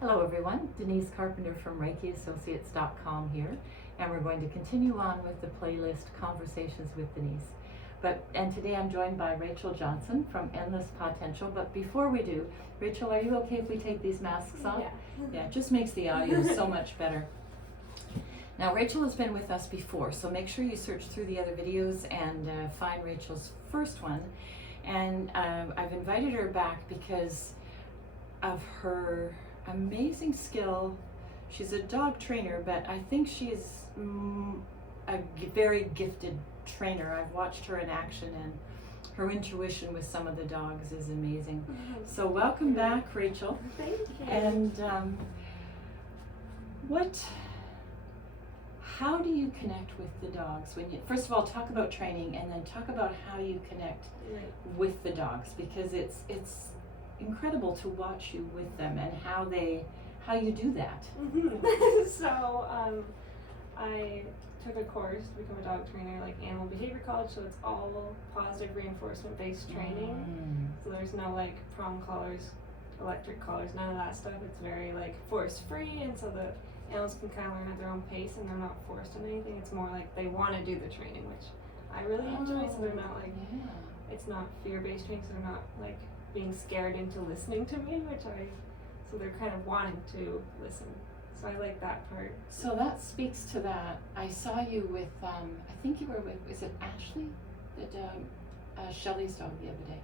Hello everyone, Denise Carpenter from ReikiAssociates.com here, and we're going to continue on with the playlist Conversations with Denise. And today I'm joined by Rachel Johnson from Endless Potential. But before we do, Rachel, are you okay if we take these masks off? Yeah, it just makes the audio so much better. Now Rachel has been with us before, so make sure you search through the other videos and find Rachel's first one. And I've invited her back because of her amazing skill. She's a dog trainer, but I think she's a very gifted trainer. I've watched her in action, and her intuition with some of the dogs is amazing. So welcome back, Rachel. Thank you. And how do you connect with the dogs? First of all, talk about training, and then talk about how you connect with the dogs, because it's incredible to watch you with them and how you do that. So I took a course to become a dog trainer, like animal behavior college, so it's all positive reinforcement based training. So there's no like prong collars, electric collars, none of that stuff. It's very like force free, and so the animals can kind of learn at their own pace, and they're not forced on anything. It's more like they want to do the training, which I really enjoy. So they're not like it's not fear based training, so they're not like being scared into listening to me, so they're kind of wanting to listen. So I like that part. So that speaks to that. I saw you with, I think you were with, is it Ashley? Shelley's dog the other day.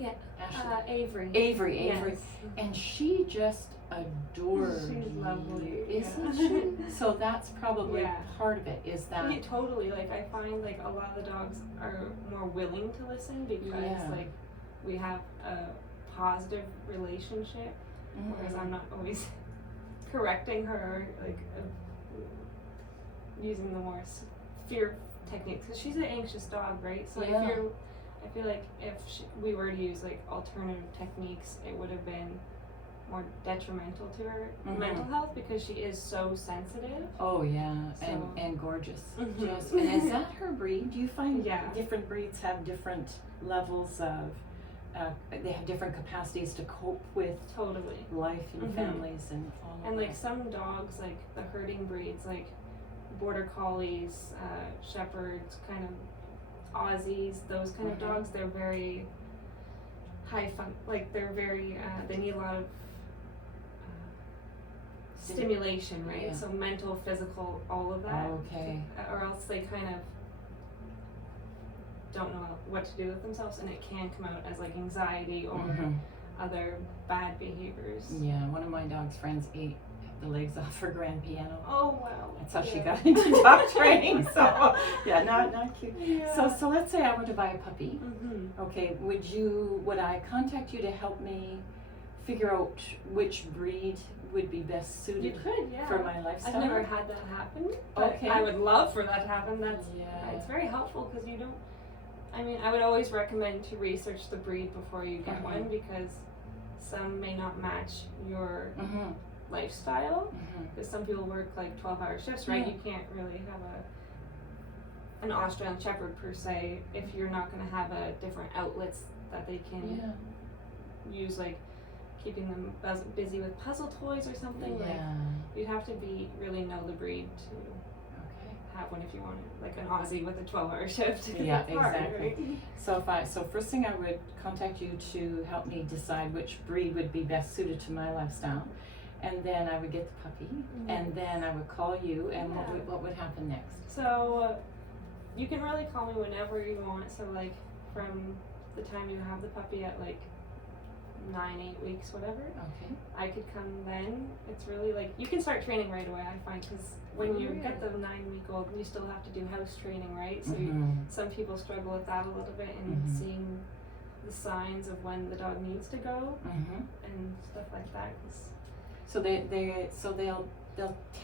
Yeah. Ashley. Avery. Yes. And she just adored She's lovely. Isn't she? So that's probably part of it, is that. Yeah, totally. Like I find like a lot of the dogs are more willing to listen because like we have a positive relationship, whereas I'm not always correcting her, like using the more fear techniques, because she's an anxious dog, right? So I feel like if we were to use like alternative techniques, it would have been more detrimental to her mental health, because she is so sensitive. Oh yeah, and gorgeous. Just, and is that her breed? Do you find different breeds have different levels of they have different capacities to cope with life and families and all of like that? some dogs, like the herding breeds, like border collies, shepherds, kind of Aussies, those kind of dogs, they're very they're very they need a lot of stimulation, right? So mental, physical, all of that. Or else they kind of don't know what to do with themselves, and it can come out as like anxiety or other bad behaviors. Yeah, one of my dog's friends ate the legs off her grand piano. Oh wow. That's how she got into dog training. So not cute. So let's say I were to buy a puppy. Okay, would I contact you to help me figure out which breed would be best suited for my lifestyle? I've never had that happen, but I would love for that to happen. It's very helpful, because I would always recommend to research the breed before you get one, because some may not match your lifestyle, because some people work like 12-hour shifts, right? You can't really have an Australian Shepherd per se if you're not going to have different outlets that they can use, like keeping them busy with puzzle toys or something. Like you'd have to really know the breed to have one if you wanted, like an Aussie with a 12-hour shift. Yeah, exactly. Right? So first thing, I would contact you to help me decide which breed would be best suited to my lifestyle, and then I would get the puppy, and then I would call you, and what would happen next? So you can really call me whenever you want. So like from the time you have the puppy at like 9-8 weeks, whatever. I could come then. It's really like you can start training right away, I find, because when you get the 9-week-old, you still have to do house training, right? So some people struggle with that a little bit, and seeing the signs of when the dog needs to go and stuff like that. So they'll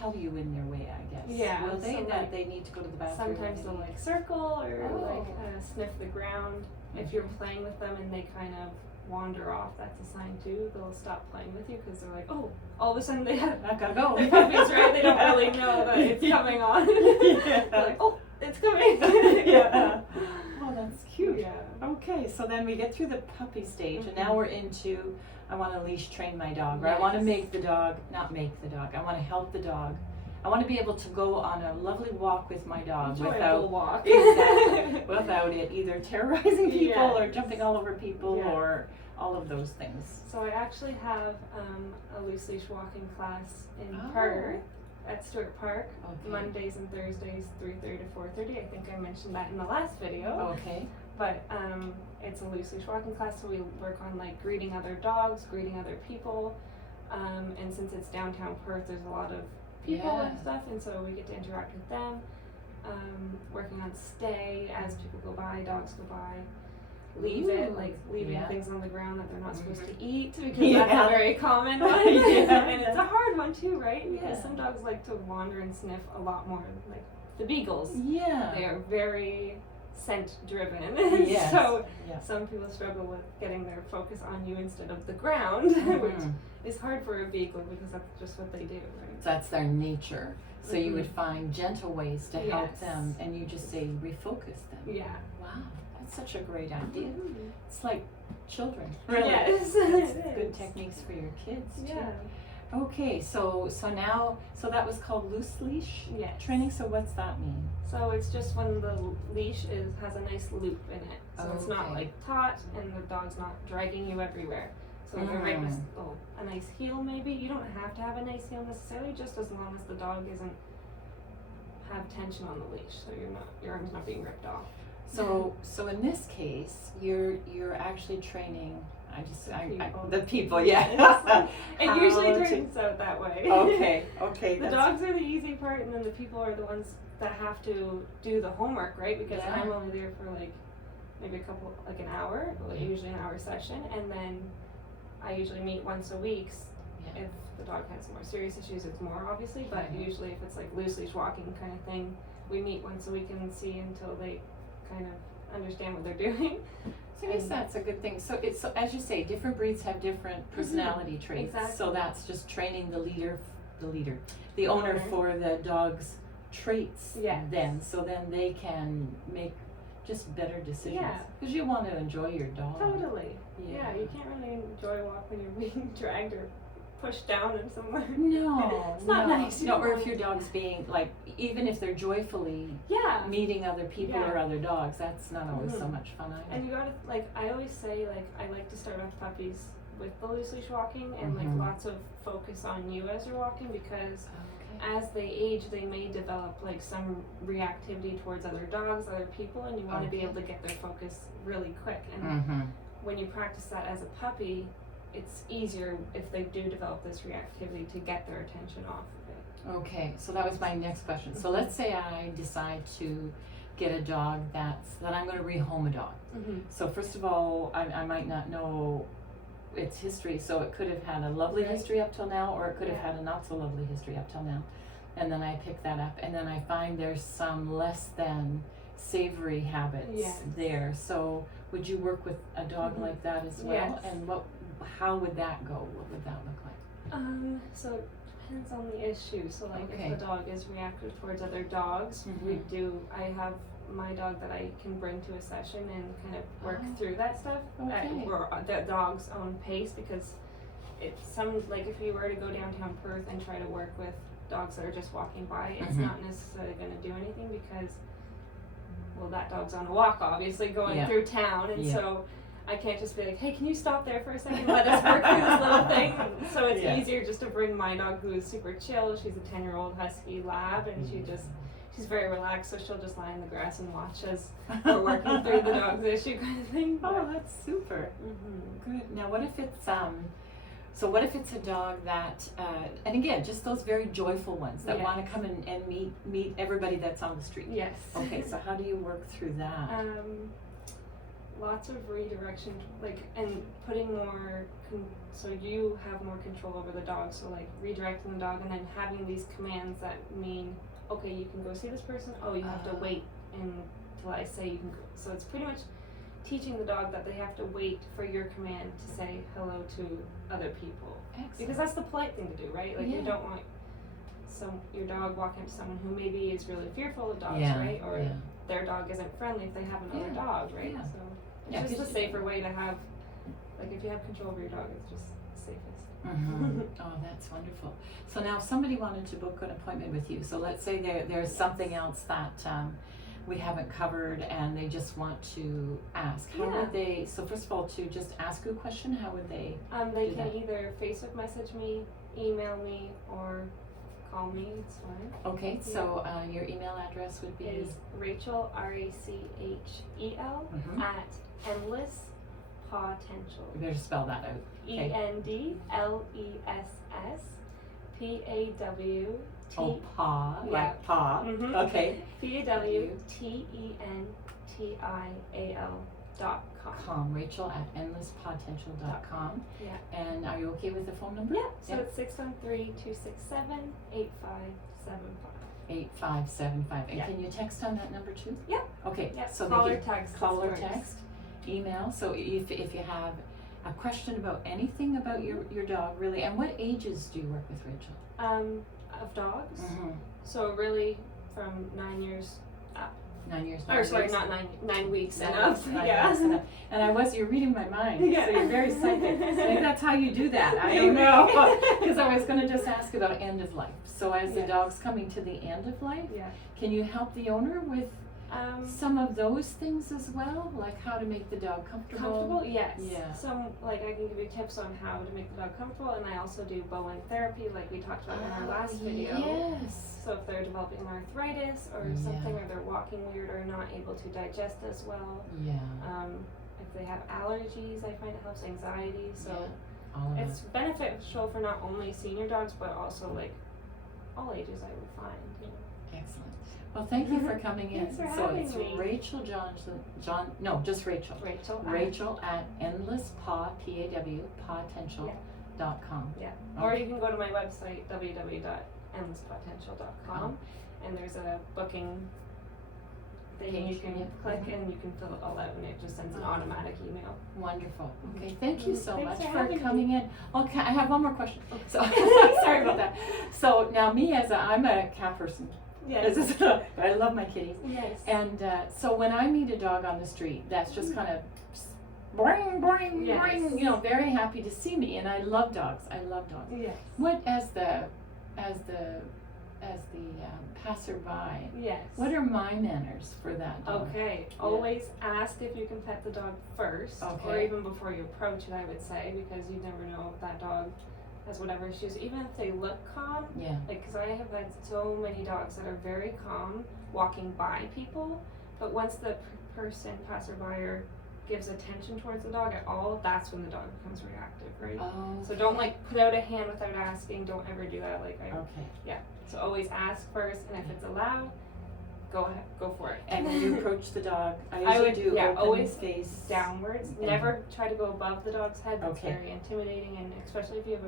tell you in their way, I guess. Yeah. Will they that they need to go to the bathroom? Sometimes they'll like circle or sniff the ground. If you're playing with them and they kind of wander off, that's a sign too. They'll stop playing with you because they're like, oh, all of a sudden they have I gotta go. puppies, right? They don't really know that it's coming on. They're like, oh, it's coming. Oh, That's cute. Yeah. Okay, so then we get through the puppy stage, and now Mhm. we're into, I want to leash train my dog, or I want to make the dog, not make the dog, I want to help the dog. I want to be able to go on a lovely walk with my dog Enjoyable walk. without it either terrorizing people or Yes. jumping all over people Yeah. or all of those things. So I actually have a loose leash walking class in Oh. Perth at Stewart Park, Okay. Mondays and Thursdays, 3:30 to 4:30. I think I mentioned that in the last video. Okay. But it's a loose leash walking class, so we work on like greeting other dogs, greeting other people, and since it's downtown Perth, there's a lot of people Yeah. and stuff, and so we get to interact with them. Working on stay as people go by, dogs go by. Leaving Yeah. things on the ground that they're not supposed Mhm. to eat, because Yeah. that's a very common one. Yeah. And it's a hard one too, right? Because Yeah. some dogs like to wander and sniff a lot more, like the beagles. Yeah. They are very scent driven. Yes. So Yeah. some people struggle with getting their focus on you instead of the ground, which Mhm. is hard for a beagle because that's just what they do, right? That's their nature. So you Mhm. would find gentle ways to help Yes. them, and you just say refocus them. Yeah. Wow, that's such a great idea. Mhm. It's like children. Really. Yes. It's It good is. techniques for your kids too. Yeah. Okay, so now that was called loose leash Yes. training. So what's that mean? So it's just when the leash has a nice loop in it. So it's not Okay. like taut and the dog's not dragging you everywhere. So there might be a nice heel maybe. You don't have to have a nice heel necessarily, just as long as the dog isn't have tension on the leash, so your arm's not being ripped off. So in this case, you're actually training. The People. people, yeah. It How usually to- turns out that way. Okay. The dogs are the easy part, and then the people are the ones that have to do the homework, right? Because Yeah. I'm only there for like maybe an hour, usually an hour session, and then I usually meet once a week. Yeah. If the dog has more serious issues, it's more obviously, but Mhm. usually if it's like loose leash walking kind of thing, we meet once a week and see until they kind of understand what they're doing. So I guess that's a good thing. So as you say, different breeds have different personality traits. Exactly. So that's just training the owner for the dog's traits. Yes. So then they can make just better decisions. Yeah. Because you want to enjoy your dog. Totally. Yeah, you can't really enjoy a walk when you're being dragged or pushed down in somewhere. No, It's not nice. No, or if your dog's being like, even if they're joyfully Yeah. meeting other people Yeah. or other dogs, that's not always so Mhm. much fun either. And you gotta, I always say, I like to start off puppies with the loose leash walking and, Mhm. lots of focus on you as you're walking, because Okay. as they age, they may develop, some reactivity towards other dogs, other people, and you want to be Okay. able to get their focus really quick. And Mm-hmm. when you practice that as a puppy, it's easier if they do develop this reactivity to get their attention off of it. Okay, so that was my next question. So let's say I decide to get a dog that I'm going to rehome a dog. Mm-hmm. So first of all, I might not know its history, so it could have had a lovely Right. history up till now, or it could have Yeah. had a not so lovely history up till now. And then I pick that up, and then I find there's some less than savory habits Yes. there. So would you work with a dog Mhm. like that as well? Yes. And how would that go? What would that look like? So it depends on the issue. So Okay. if the dog is reactive towards other dogs, I have my dog that I can bring to a session and kind of work Oh. through that stuff Okay. or the dog's own pace, because it's if you were to go downtown Perth and try to work with dogs that are just walking by, it's Mhm. not necessarily going to do anything, because that dog's on a walk, obviously, going Yeah. through town, and Yeah. so I can't just be like, hey, can you stop there for a second? Let us work through this little thing. So it's Yeah. easier just to bring my dog, who is super chill. She's a 10-year-old Husky Lab, and she's very relaxed, so she'll just lie in the grass and watch us. We're working through the dog's issue kind of thing. Oh, that's super. Mm-hmm. Good. Now, what if it's a dog that, and again, just those very joyful ones that Yes. want to come and meet everybody that's on the street. Yes. Okay, so how do you work through that? Lots of redirection, and putting more, so you have more control over the dog. So redirecting the dog, and then having these commands that mean, okay, you can go see this person. Oh, you have to wait until I say you can go. So it's pretty much teaching the dog that they have to wait for your command to say hello to other people. Excellent. Because that's the polite thing to do, right? Yeah. You don't want your dog walking up to someone who maybe is really fearful of dogs, Yeah, right? Or yeah. their dog isn't friendly if they have another dog, right? Yeah. So it's Yeah, just 'cause a safer way to have, like if you have control of your dog, it's just safest. Oh, that's wonderful. So now if somebody wanted to book an appointment with you, so let's say there's something else that we haven't covered and they just want to ask, how would they, so first of all, to just ask you a question, how would they They do can that? either Facebook message me, email me, or call me, it's fine. Okay, so your email address would be? Is Rachel, RACHEL, Mhm. at Endless Potential. You better spell that out. Okay. ENDLESS Oh, paw, Yeah. like paw. Mhm. Okay. PAWTENTIAL.com. Rachel at endlesspotential.com. Yeah. And are you okay with the phone number? Yeah. So it's 613-267-8575. 8575. And Yeah. can you text on that number too? Yeah. Okay. Yeah. So Call they or text. call or works. text, email. So if you have a question about anything about your dog, really, and what ages do you work with, Rachel? Of dogs. Mm-hmm. So really from 9 years up. 9 years. Or sorry, weeks. not 9 weeks and 9 up. weeks, 9 Yeah. weeks and up. And you're reading my mind. Yeah. So you're very psychic. Maybe that's how you do that. I don't know. Because I was going to just ask about end of life. So as the Yes. dog's coming to the end of life, Yeah. can you help the owner with some of those things as well? Like how to make the dog Comfortable? Yes. Yeah. Some, like I can give you tips on how to make the dog comfortable, and I also do Bowen therapy, like we talked about in our last video. Yes. So if they're developing arthritis or something, or they're walking weird or not able to digest as well. Yeah. If they have allergies, I find it helps anxiety. So All of it's beneficial for not only senior dogs, but also like all ages, I would find. You know. Excellent. Well, thank you for coming in. Thanks for So having it's me. Rachel just Rachel. Rachel. At endlesspotential.com. Yeah. Okay. Or you can go to my website, www.endlesspotential.com, and there's a booking thing Page, you can yeah. click and you can fill it all out, and it just sends an automatic email. Wonderful. Okay, thank you so Thanks much for for having coming in. Okay, I have one more question. So Okay. sorry about that. So now I'm a cat person. Yes. I love my kitties. Yes. And so when I meet a dog on the street, that's just kind of boing, boing, Yes. boing, you know, very happy to see me. And I love dogs. I love dogs. Yes. What as the passerby? Yes. What are my manners for that dog? Okay. Always ask if you can pet the dog first, or Okay. even before you approach it, I would say, because you never know if that dog has whatever issues. Even if they look calm, Yeah. like, because I have had so many dogs that are very calm walking by people, but once the passerby gives attention towards the dog at all, that's when the dog becomes reactive, right? Oh. So don't like put out a hand without asking. Don't ever do that. Okay. So always ask first, and if it's allowed, go ahead, go for it. And when you approach the dog, I I usually would- do yeah, open always face Downwards. and- Never try to go above the dog's head. That's Okay. very intimidating, and especially if you have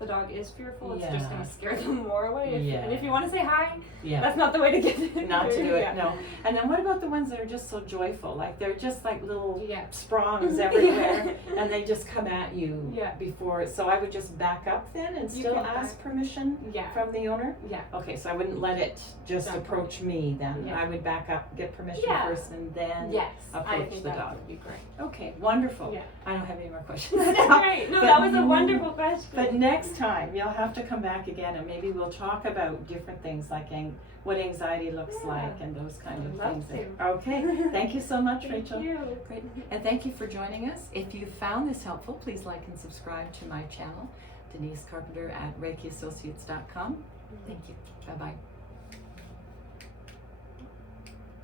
the dog is fearful, it's just Yeah. going to scare them more away. Yeah. And if you want to say hi, Yeah. that's not the way to get it. Not to do it, Yeah. no. And then what about the ones that are just so joyful? Like they're just like little Yeah. sprongs everywhere, and they just come at you Yeah. before. So I would just back up then and You still can ask back- permission Yeah. from the owner? Yeah. Okay, so I wouldn't let it just Don't approach me then. Yeah. I would back up, get permission Yeah. first, and then Yes. I approach think the that dog. would be great. Okay, wonderful. Yeah. I don't have any more questions. That's great. No, But- that was a wonderful question. But next time, you'll have to come back again, and maybe we'll talk about different things like what anxiety looks Yeah. like and those kind of I'd love things. to. Okay, thank you so much, Thank Rachel. you. Great. And thank you for joining us. If you found this helpful, please like and subscribe to my channel, Denise Carpenter at ReikiAssociates.com. Thank you. Bye-bye.